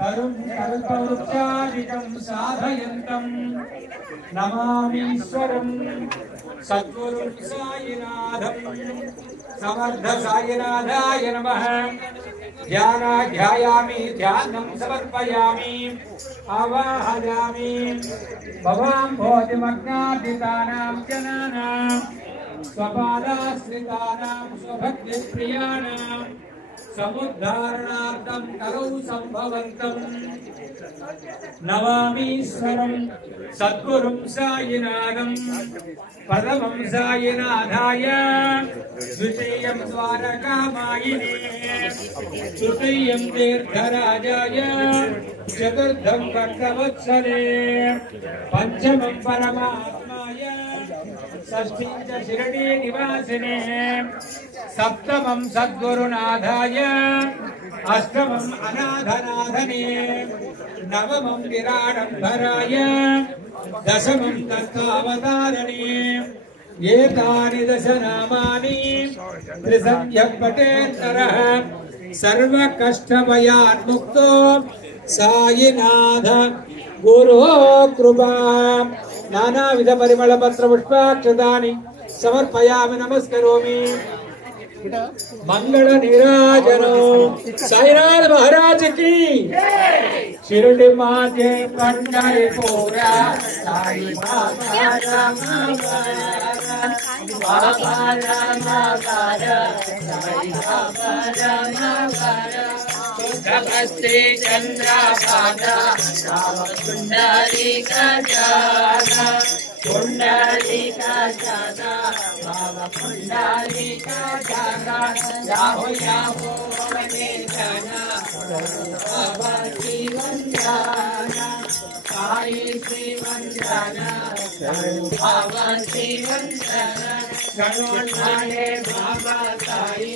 तरुं कल्पवृक्षादिकं साधयन्तं नमामीश्वरं सद्गुरुं साईनाथं समर्थ साईनाथाय नमः। ध्यायामि ध्यानं समर्पयामि आवाहयामि भवां भोतिमग्नादितानां जनानां स्वपादाश्रितानां स्वभक्तिप्रियाणां समुद्धारणार्थं कलौ सम्भवन्तं नमामीश्वरं सद्गुरुं साईनाथं प्रथमं साईनाथाय द्वितीयं द्वारकामायिने तृतीयं तीर्थराजाय चतुर्थं भक्तवत्सले पंचमं परमात्माय षष्ठीं च शिरडी निवासिने सप्तमं सद्गुरुनाथाय अष्टमं अनाथनाथने नवमं विराडम्बराय दशमं दत्तावतारणे एतानि दश नामानि त्रिसन्ध्यः पठेन्नरः सर्वकष्टभयान्मुक्तो साईनाथ गुरो कृपा। नानाविध परिमल पत्र पुष्पाक्षतानि समर्पयामि नमस्करोमि। मंगल नीराजनो साईनाथ महाराज की शिरडी माते पंढरपुरा साई बाबा नमस्ते चंद्रभागा कुंडलिका जाना कुंडलिका जाना बाबा कुंडलिका जाना याहो याहो बने जाना बाबा श्रीवंदना साई श्रीवंदना बाबा श्रीवंदना गणोन्माने बाबा साई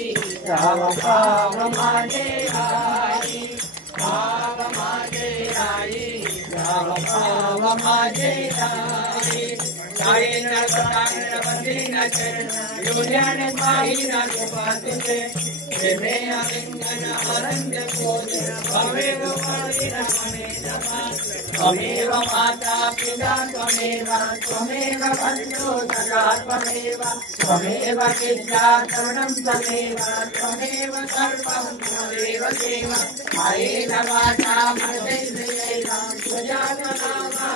बाबा माने आई बाबा माने आई बाबा माने आई साईं नारायण वंदना चरण योजन माहिना सुपाते देवे आलिंगन आनंद कोजन भवेव माहिना मने नमः त्वमेव माता पिता त्वमेव त्वमेव बन्धु सखा त्वमेव त्वमेव विद्या तरुणं त्वमेव त्वमेव सर्वं त्वमेव देव हरेण वाचा मनसेन्द्रियैर्वा सुजातनामा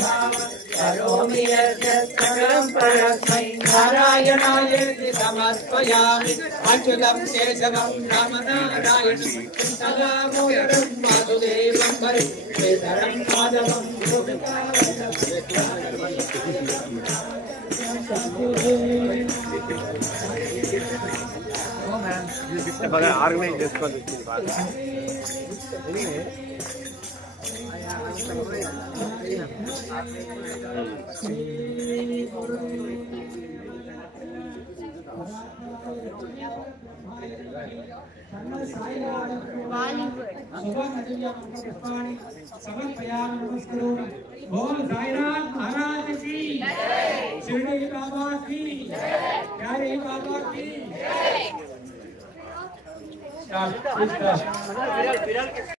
भाव करोमि यद् सकलं परस्मै नारायणायेति समर्पयामि अच्युतं केशवं रामनारायणं सदामोदरं वासुदेवं हरे केशरं माधवं ఆర్గనైజ్ చేసుకోవాలి ओम साईनाथ महाराज की शिरडी बाबा की प्यारे बाबा की